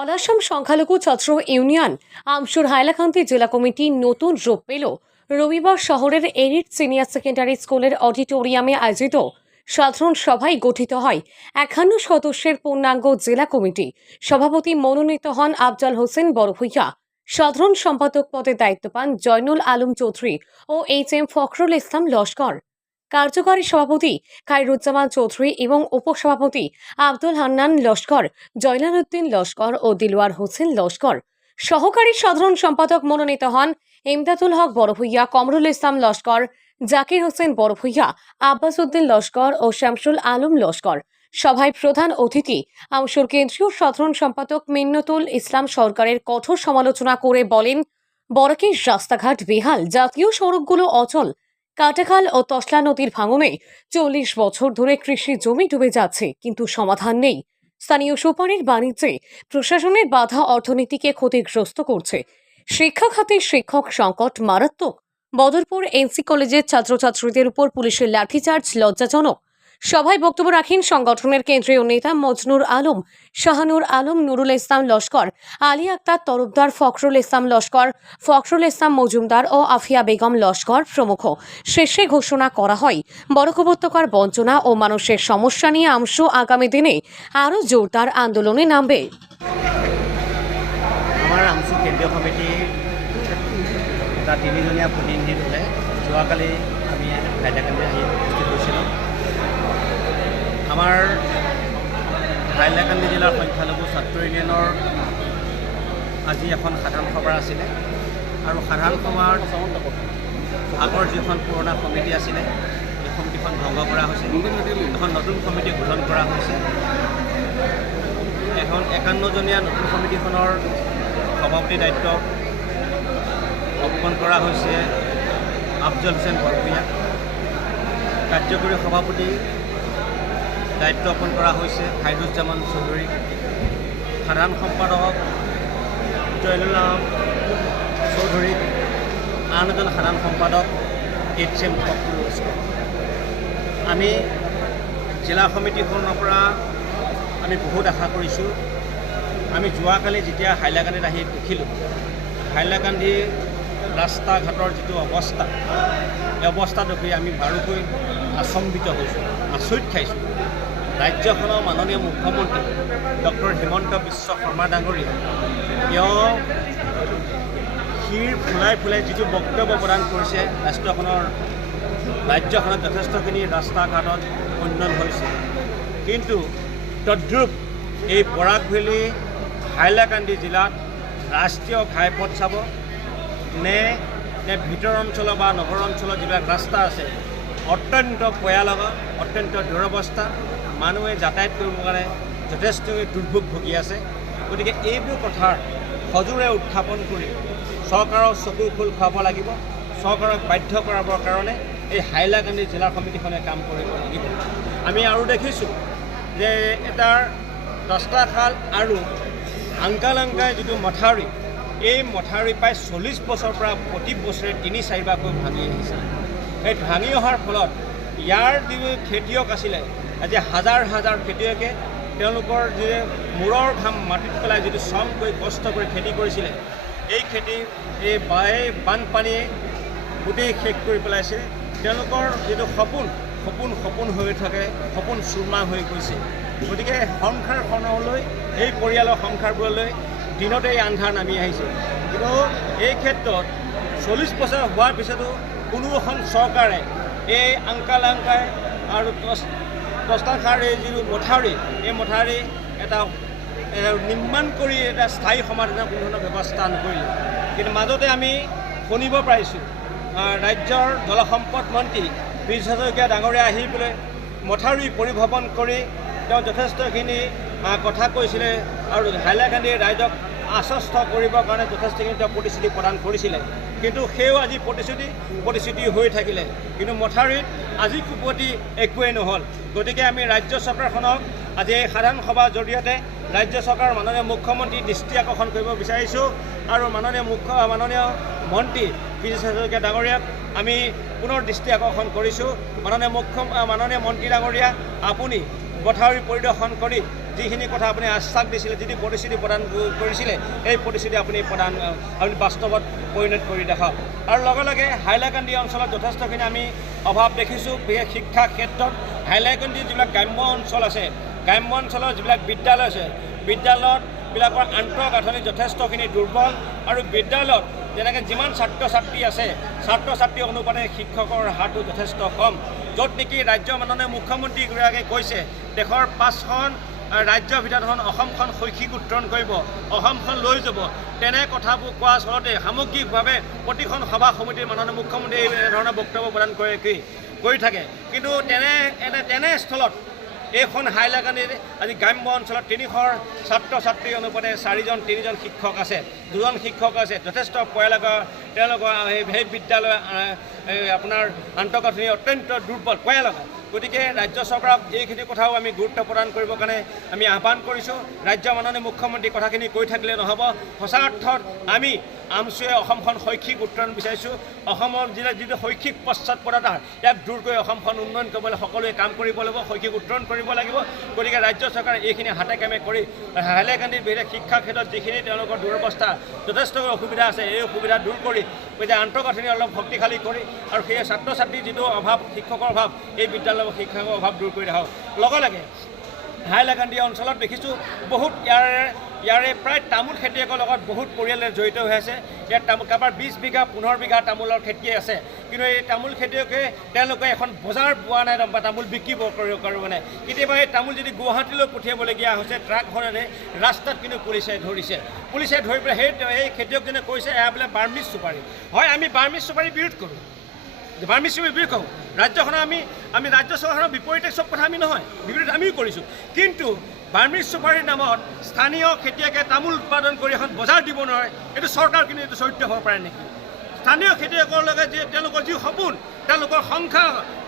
অনাসাম সংখ্যালঘু ছাত্র ইউনিয়ন আমসুর হাইলাকান্দি জেলা কমিটি নতুন রূপ পেল। রবিবার শহরের এরিট সিনিয়র সেকেন্ডারি স্কুলের অডিটোরিয়ামে আয়োজিত সাধারণ সভায় গঠিত হয় একান্ন সদস্যের পূর্ণাঙ্গ জেলা কমিটি। সভাপতি মনোনীত হন আফজাল হোসেন বড়ভূইয়া। সাধারণ সম্পাদক পদে দায়িত্ব পান জয়নুল আলম চৌধুরী ও এইচ এম ফখরুল ইসলাম লস্কর। কার্যকারী সভাপতি খায়রুজ্জামান চৌধুরী এবং উপসভাপতি আব্দুল হান্নান লস্কর, জয়লালউদ্দিন লস্কর ও দিলওয়ার হোসেন লস্কর। সহকারী সাধারণ সম্পাদক মনোনীত হন ইমদাদুল হক বড়ভূইয়া, কমরুল ইসলাম লস্কর, জাকির হোসেন বড়ভূইয়া আব্বাস উদ্দিন লস্কর ও শামসুল আলম লস্কর। সভায় প্রধান অতিথি আমসুর কেন্দ্রীয় সাধারণ সম্পাদক মিন্নতুল ইসলাম সরকারের কঠোর সমালোচনা করে বলেন বরকের রাস্তাঘাট বেহাল। জাতীয় সড়কগুলো অচল। কাটাখাল ও তসলা নদীর ভাঙনে চল্লিশ বছর ধরে কৃষি জমি ডুবে যাচ্ছে, কিন্তু সমাধান নেই। স্থানীয় সুপারির বাণিজ্যে প্রশাসনের বাধা অর্থনীতিকে ক্ষতিগ্রস্ত করছে। শিক্ষা খাতে শিক্ষক সংকট মারাত্মক। বদরপুর এনসি কলেজের ছাত্রছাত্রীদের উপর পুলিশের লাঠিচার্জ লজ্জাজনক। সভায় বক্তব্য রাখেন সংগঠনের কেন্দ্রীয় নেতা মজনুর আলম, শাহানুর আলম, নুরুল ইসলাম লস্কর, আলী আক্তার, তরফদার ফখরুল ইসলাম লস্কর, ফখরুল ইসলাম মজুমদার ও আফিয়া বেগম লস্কর প্রমুখ। শেষে ঘোষণা করা হয় বরক উপত্যকার বঞ্চনা ও মানুষের সমস্যা নিয়ে আমসু আগামী দিনে আরও জোরদার আন্দোলনে নামবে। তিনিজনীয়া প্ৰতিনিধি দলে যোৱাকালি আমি হাইলাকান্দি আহি আমাৰ হাইলাকান্দি জিলাৰ সংখ্যালঘু ছাত্ৰ ইউনিয়নৰ আজি এখন সাধাৰণ সভা আছিলে। আৰু সাধাৰণ সভাৰ আগৰ যিখন পুৰণা সমিতি আছিলে সেই সমিতিখন ভংগ কৰা হৈছে। এখন নতুন সমিতি গঠন কৰা হৈছে। এখন একান্নজনীয়া নতুন সমিতিখনৰ সভাপতি দায়িত্ব অৰ্পণ কৰা হৈছে আফজল হুছেইন বৰভূঞা কাৰ্যকৰী সভাপতি দায়িত্ব অৰ্পণ কৰা হৈছে খাইৰুজ্জামান চৌধুৰী। সাধাৰণ সম্পাদক জয়নুল আলম চৌধুৰী। আন এজন সাধাৰণ সম্পাদক এইচ এম ফখৰুল আমি জিলা সমিতিখনৰ পৰা আমি বহুত আশা কৰিছোঁ। আমি যোৱাকালি যেতিয়া হাইলাকান্দিত আহি দেখিলোঁ, হাইলাকান্দি ৰাস্তা ঘাটৰ যিটো অৱস্থা, এই অৱস্থা দেখি আমি বাৰুকৈ আচম্বিত হৈছোঁ, আচৰিত খাইছোঁ। ৰাজ্যখনৰ মাননীয় মুখ্যমন্ত্ৰী ডক্টৰ হিমন্ত বিশ্ব শৰ্মা ডাঙৰীয়া, তেওঁ শিৰ ফুলাই ফুলাই যিটো বক্তব্য প্ৰদান কৰিছে, ৰাষ্ট্ৰখনৰ, ৰাজ্যখনত যথেষ্টখিনি ৰাস্তা ঘাটত উন্নয়ন হৈছে। কিন্তু তদ্ৰূপ এই বৰাক ভেলী হাইলাকান্দি জিলাত ৰাষ্ট্ৰীয় ঘাইপথ চাব নে নে ভিতৰ অঞ্চলৰ বা নগৰ অঞ্চলৰ যিবিলাক ৰাস্তা আছে, অত্যন্ত পয়া লগা অত্যন্ত দুৰৱস্থা মানুহে যাতায়াত কৰিবৰ কাৰণে যথেষ্ট দুৰ্ভোগ ভুগি আছে। গতিকে এইবোৰ কথাৰ সজোৰে উত্থাপন কৰি চৰকাৰৰ চকু খোল খুৱাব লাগিব। চৰকাৰক বাধ্য কৰাবৰ কাৰণে এই হাইলাকান্দি জিলা সমিতিখনে কাম কৰিব লাগিব। আমি আৰু দেখিছোঁ যে এটাৰ দহটা খাল আৰু আংকালাংকাই যিটো মথাউৰি এই মথাউৰি প্ৰায় চল্লিছ বছৰৰ পৰা প্ৰতি বছৰে তিনি চাৰিবাৰকৈ ভাঙি আহিছে। সেই ভাঙি অহাৰ ফলত ইয়াৰ যি খেতিয়ক আছিলে আজি হাজাৰ হাজাৰ খেতিয়কে তেওঁলোকৰ যি মূৰৰ ঘাম মাটিত পেলাই যিটো শ্ৰম কৰি কষ্ট কৰি খেতি কৰিছিলে, এই খেতি এই বা এই বানপানীয়ে গোটেই শেষ কৰি পেলাইছে। তেওঁলোকৰ যিটো সপোন সপোন সপোন হৈ থাকে, সপোন চুৰমা হৈ গৈছে। গতিকে সংসাৰখনলৈ এই পৰিয়ালৰ সংসাৰবোৰলৈ দিনতেই আন্ধাৰ নামি আহিছে। কিন্তু এই ক্ষেত্ৰত চল্লিছ বছৰ হোৱাৰ পিছতো কোনো এখন চৰকাৰে এই আংকাল আংকাই আৰু দস্তাখাৰ এই যিটো মথাউৰি এই মথাউৰি এটা নিৰ্মাণ কৰি এটা স্থায়ী সমাধানৰ কোনো ধৰণৰ ব্যৱস্থা নকৰিলে। কিন্তু মাজতে আমি শুনিব পাৰিছোঁ ৰাজ্যৰ জলসম্পদ মন্ত্ৰী পীয হাজৰিকা ডাঙৰীয়া আহি পেলাই মথাউৰি পৰিভ্ৰমণ কৰি তেওঁ যথেষ্টখিনি কথা কৈছিলে আৰু হাইলাকান্দিৰ ৰাইজক আশ্বস্ত কৰিবৰ কাৰণে যথেষ্টখিনি তেওঁ প্ৰতিশ্ৰুতি প্ৰদান কৰিছিলে। কিন্তু সেও আজি প্ৰতিশ্ৰুতি প্ৰতিশ্ৰুতি হৈ থাকিলে। কিন্তু মথাউৰিত আজি কুপতি একোৱেই নহ'ল। গতিকে আমি ৰাজ্য চৰকাৰখনক আজি এই সাধাৰণ সভাৰ জৰিয়তে ৰাজ্য চৰকাৰৰ মাননীয় মুখ্যমন্ত্ৰী দৃষ্টি আকৰ্ষণ কৰিব বিচাৰিছোঁ আৰু মাননীয় মুখ্য মাননীয় মন্ত্ৰী পীযুষ হাজৰিকা ডাঙৰীয়াক আমি পুনৰ দৃষ্টি আকৰ্ষণ কৰিছোঁ। মাননীয় মুখ্য মাননীয় মন্ত্ৰী ডাঙৰীয়া আপুনি মথাউৰি পৰিদৰ্শন কৰি যিখিনি কথা আপুনি আশ্বাস দিছিলে, যিটো প্ৰতিশ্ৰুতি প্ৰদান কৰিছিলে, সেই প্ৰতিশ্ৰুতি আপুনি প্ৰদান আপুনি বাস্তৱত পৰিণত কৰি দেখাওক। আৰু লগে লগে হাইলাকান্দি অঞ্চলত যথেষ্টখিনি আমি অভাৱ দেখিছোঁ, বিশেষ শিক্ষা ক্ষেত্ৰত। হাইলাকান্দি যিবিলাক গ্ৰাম্য অঞ্চল আছে, গ্ৰাম্য অঞ্চলৰ যিবিলাক বিদ্যালয় আছে বিদ্যালয়তবিলাকৰ আন্তঃগাঁথনি যথেষ্টখিনি দুৰ্বল আৰু বিদ্যালয়ত যেনেকৈ যিমান ছাত্ৰ ছাত্ৰী আছে ছাত্ৰ ছাত্ৰী অনুপাতে শিক্ষকৰ হাৰটো যথেষ্ট কম। য'ত নেকি ৰাজ্য মাননীয় মুখ্যমন্ত্ৰীগৰাকীয়ে কৈছে, দেশৰ পাঁচখন আহ, ৰাজ্যৰ ভিতৰত অসমখন শৈক্ষিক উত্তৰণ কৰিব অসমখন লৈ যাব। তেনে কথাবোৰ কোৱাৰ ফলতে সামগ্ৰিকভাৱে প্ৰতিখন সভা সমিতিৰ মাননীয় মুখ্যমন্ত্ৰীয়ে এই ধৰণৰ বক্তব্য প্ৰদান কৰে কি? কৰি থাকে। কিন্তু তেনে এনে তেনে স্থলত এইখন হাইলাকান্দিৰ আজি গ্ৰাম্য অঞ্চলত তিনিশৰ ছাত্ৰ ছাত্ৰী অনুপাতে চাৰিজন তিনিজন শিক্ষক আছে। দুজন শিক্ষক আছে যথেষ্ট পৰিয়ালৰ তেওঁলোকৰ সেই বিদ্যালয় আপোনাৰ আন্তঃগাঁথনি অত্যন্ত দুৰ্বল পৰিয়ালৰ গতিকে ৰাজ্য চৰকাৰক এইখিনি কথাও আমি গুৰুত্ব প্ৰদান কৰিবৰ কাৰণে আমি আহ্বান কৰিছোঁ। ৰাজ্য মাননীয় মুখ্যমন্ত্ৰী কথাখিনি কৈ থাকিলে নহ'ব। সঁচা অৰ্থত আমি আমচুৱে অসমখন শৈক্ষিক উত্তৰণ বিচাৰিছোঁ। অসমৰ যিটো যিটো শৈক্ষিক পশ্চাদপদতা ইয়াক দূৰ কৰি অসমখন উন্নয়ন কৰিবলৈ সকলোৱে কাম কৰিব লাগিব শৈক্ষিক উত্তৰণ কৰিব লাগিব। গতিকে ৰাজ্য চৰকাৰে এইখিনি হাতে কামে কৰি হাইলাকান্দিৰ বিশেষ ক্ষেত্ৰত যিখিনি তেওঁলোকৰ দুৰৱস্থা যথেষ্ট অসুবিধা আছে এই অসুবিধা দূৰ কৰি এতিয়া আন্তঃগাঁথনি অলপ শক্তিশালী কৰি আৰু সেই ছাত্ৰ ছাত্ৰীৰ যিটো অভাৱ, শিক্ষকৰ অভাৱ, এই বিদ্যালয়ৰ শিক্ষকৰ অভাৱ দূৰ কৰি ৰাখক। লগে লগে হাইলাকান্দি অঞ্চলত দেখিছোঁ বহুত ইয়াৰে ইয়াৰে প্ৰায় তামোল খেতিয়কৰ লগত বহুত পৰিয়ালে জড়িত হৈ আছে। ইয়াত তামোল, কাৰোবাৰ বিছ বিঘা, পোন্ধৰ বিঘা তামোলৰ খেতি আছে। কিন্তু এই তামোল খেতিয়কে, তেওঁলোকে এখন বজাৰ পোৱা নাই, বা তামোল বিক্ৰী কৰিব মানে। কেতিয়াবা এই তামোল যদি গুৱাহাটীলৈ পঠিয়াবলগীয়া হৈছে ট্ৰাকখনেৰে ৰাস্তাত কিন্তু পুলিচে ধৰিছে। পুলিচে ধৰি পেলাই সেই, এই খেতিয়কজনে কৈছে, এয়া বোলে বাৰ্মিজ চুপাৰী। হয়, আমি বাৰ্মিজ চুপাৰী বিৰোধ কৰোঁ। বাৰ্মিচিৰ বিৰোধ কৰোঁ। ৰাজ্যখনৰ আমি আমি ৰাজ্য চৰকাৰৰ বিপৰীতে চব কথা আমি নহয়, বিপৰীত আমিও কৰিছোঁ। কিন্তু বাৰ্মিজ চুপাৰীৰ নামত স্থানীয় খেতিয়কে তামোল উৎপাদন কৰি এখন বজাৰ দিব নোৱাৰে। এইটো চৰকাৰ কিন্তু এইটো চৰিত্ৰ হ'ব পাৰে নেকি? স্থানীয় খেতিয়কৰ লগত যি তেওঁলোকৰ যি সপোন, তেওঁলোকৰ সংখ্যা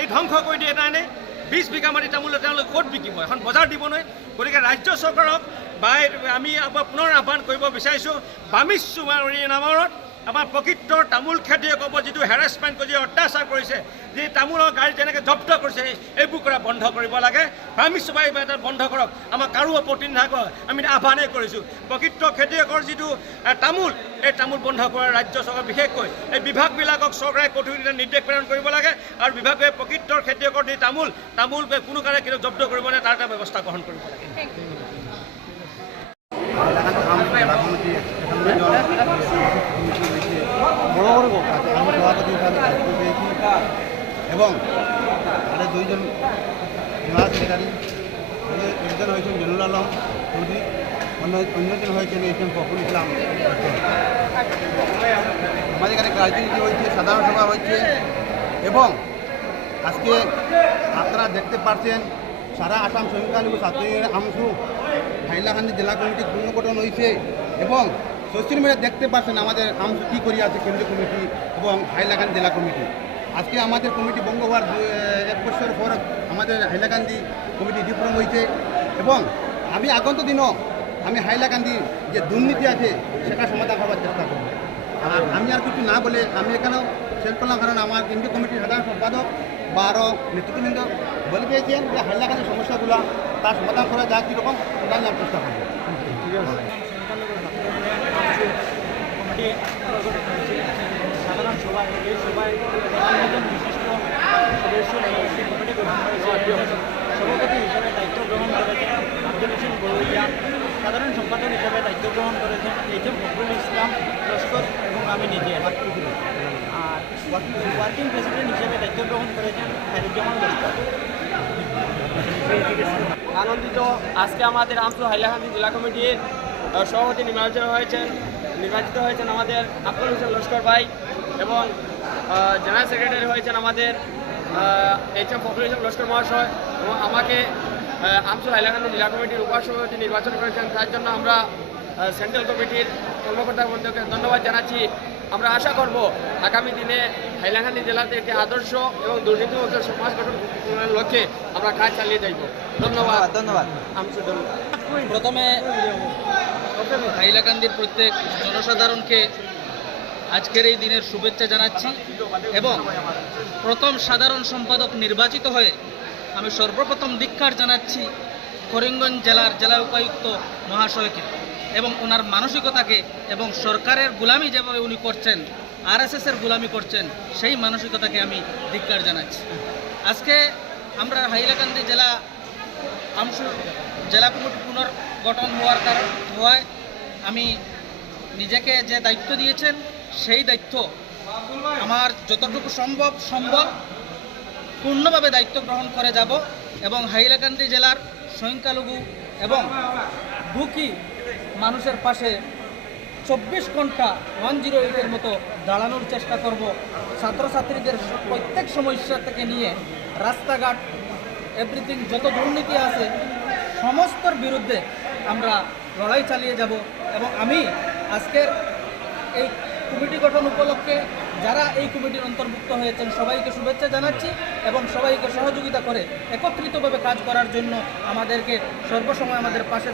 এই ধ্বংস কৰি দিয়ে তাৰমানে বিছ বিঘা মাটি তামোল তেওঁলোকে ক'ত বিকিব? এখন বজাৰ দিব নোৱাৰে। গতিকে ৰাজ্য চৰকাৰক বা আমি পুনৰ আহ্বান কৰিব বিচাৰিছোঁ বামিজ চুপাৰীৰ নামত আমাৰ প্ৰকৃতৰ তামোল খেতিয়কৰ ওপৰত যিটো হেৰাচমেণ্ট কৰি অত্যাচাৰ কৰিছে, যি তামোলৰ গাড়ী যেনেকৈ জব্দ কৰিছে, এইবোৰ কৰা বন্ধ কৰিব লাগে। চুবাই এটা বন্ধ কৰক। আমাৰ কাৰো আপত্তি নাথাকক আমি আহ্বানেই কৰিছোঁ। প্ৰকৃত খেতিয়কৰ যিটো তামোল, এই তামোল বন্ধ কৰা ৰাজ্য চৰকাৰ বিশেষকৈ, এই বিভাগবিলাকক চৰকাৰে কঠোৰ নিৰ্দেশ প্ৰেৰণ কৰিব লাগে আৰু বিভাগে প্ৰকৃতৰ খেতিয়কৰ যি তামোল তামোল কোনো কাৰণে কেতিয়াও জব্দ কৰিব নাই তাৰ এটা ব্যৱস্থা গ্ৰহণ কৰিব লাগে এলাকার আম জেলা কমিটি একানব্বই জন কমিটি হয়েছে বড় আমি সভাপতি পেয়েছি। এবং আমাদের দুইজন জেনারেল সেক্রেটারি একজন হয়েছেন জনুল আলম চৌধুরী, অন্য অন্যজন হয়েছেন এইচ এম ফখরুল ইসলাম। আমাদের এখানে রাজনীতি হয়েছে, সাধারণ সভা হয়েছে। এবং আজকে আপনারা দেখতে পাচ্ছেন সারা আসাম সংখ্যালঘু ছাত্রীর আমসু হাইলাকান্দি জেলা কমিটি পুনর্গঠন হয়েছে। এবং সোশ্যাল মিডিয়া দেখতে পাচ্ছেন আমাদের আমসু কী করি আছে কেন্দ্রীয় কমিটি এবং হাইলাকান্দি জেলা কমিটি। আজকে আমাদের কমিটি বঙ্গ হওয়ার এক বছর পর আমাদের হাইলাকান্দি কমিটি ডিপ্লোম হয়েছে এবং আমি আগন্ত দিনও আমি হাইলাকান্দি যে দুর্নীতি আছে সেটা সমাধান হওয়ার চেষ্টা করব। আর আমি আর কিছু না বলে আমি এখানেও শেষ করলাম, কারণ আমার কেন্দ্রীয় কমিটির সাধারণ সম্পাদক বা আরও নেতৃত্ববৃন্দ বলে পেয়েছেন যে হাইলাকান্দির সমস্যাগুলো তার সমাধান করা যায় কীরকম, সেটা আমি চেষ্টা করব। ঠিক আছে। প্রগঠন সাধারণ এই সভায় বিশিষ্ট সদস্য কমিটি গঠন করেছে। সভাপতি হিসেবে দায়িত্ব গ্রহণ করেছেন আব্দুল হোসেন সাধারণ সম্পাদক হিসেবে দায়িত্ব গ্রহণ করেছেন। এইচ এম ইসলাম, লস্কর এবং আমি নিজে আর ওয়ার্কিং প্রেসিডেন্ট হিসেবে দায়িত্ব গ্রহণ করেছেন খায়রুজ্জামান লস্কর। আনন্দিত। আজকে আমাদের আমসু হাইলাকান্দি জেলা কমিটির সভাপতি নির্বাচিত হয়েছেন নির্বাচিত হয়েছেন আমাদের আব্দুল হোসেন লস্কর ভাই এবং জেনারেল সেক্রেটারি হয়েছেন আমাদের এইচ এম ফখরুল ইসলাম লস্কর মহাশয় এবং আমাকে আমসুল আমসু হাইলাকান্দি জেলা কমিটির উপসভাপতি নির্বাচন করেছেন। তার জন্য আমরা সেন্ট্রাল কমিটির কর্মকর্তা বন্ধুকে ধন্যবাদ জানাচ্ছি। আমরা আশা করব আগামী দিনে হাইলাকান্দি জেলাতে একটি আদর্শ এবং দুর্নীতিমুক্ত সমাজ গঠনের লক্ষ্যে আমরা কাজ চালিয়ে যাইব। ধন্যবাদ। ধন্যবাদ প্রথমে হাইলাকান্দির প্রত্যেক জনসাধারণকে আজকের এই দিনের শুভেচ্ছা জানাচ্ছি এবং প্রথম সাধারণ সম্পাদক নির্বাচিত হয়ে আমি সর্বপ্রথম ধিক্ষার জানাচ্ছি করিমগঞ্জ জেলার জেলা উপায়ুক্ত মহাশয়কে এবং ওনার মানসিকতাকে এবং সরকারের গুলামি যেভাবে উনি করছেন আরএসএসের গুলামি করছেন, সেই মানসিকতাকে আমি ধিক্কার জানাচ্ছি। আজকে আমরা হাইলাকান্দি জেলা আমসুর জেলা পুনর্গঠন হওয়ার কারণ হওয়ায় আমি নিজেকে যে দায়িত্ব দিয়েছেন, সেই দায়িত্ব আমার যতটুকু সম্ভব সম্ভব পূর্ণভাবে দায়িত্ব গ্রহণ করে যাব এবং হাইলাকান্দি জেলার সংখ্যালঘু এবং দুঃখী মানুষের পাশে চব্বিশ ঘণ্টা ওয়ান জিরো এইটের মতো দাঁড়ানোর চেষ্টা করব। ছাত্রছাত্রীদের প্রত্যেক সমস্যা থেকে নিয়ে রাস্তাঘাট এভরিথিং যত দুর্নীতি আছে, সমস্তর বিরুদ্ধে আমরা লড়াই চালিয়ে যাব এবং আমি আজকের এই কমিটি গঠন উপলক্ষে যারা এই কমিটির অন্তর্ভুক্ত হয়েছেন, সবাইকে শুভেচ্ছা জানাচ্ছি এবং সবাইকে সহযোগিতা করে একত্রিতভাবে কাজ করার জন্য আমাদেরকে সর্বসময় আমাদের পাশে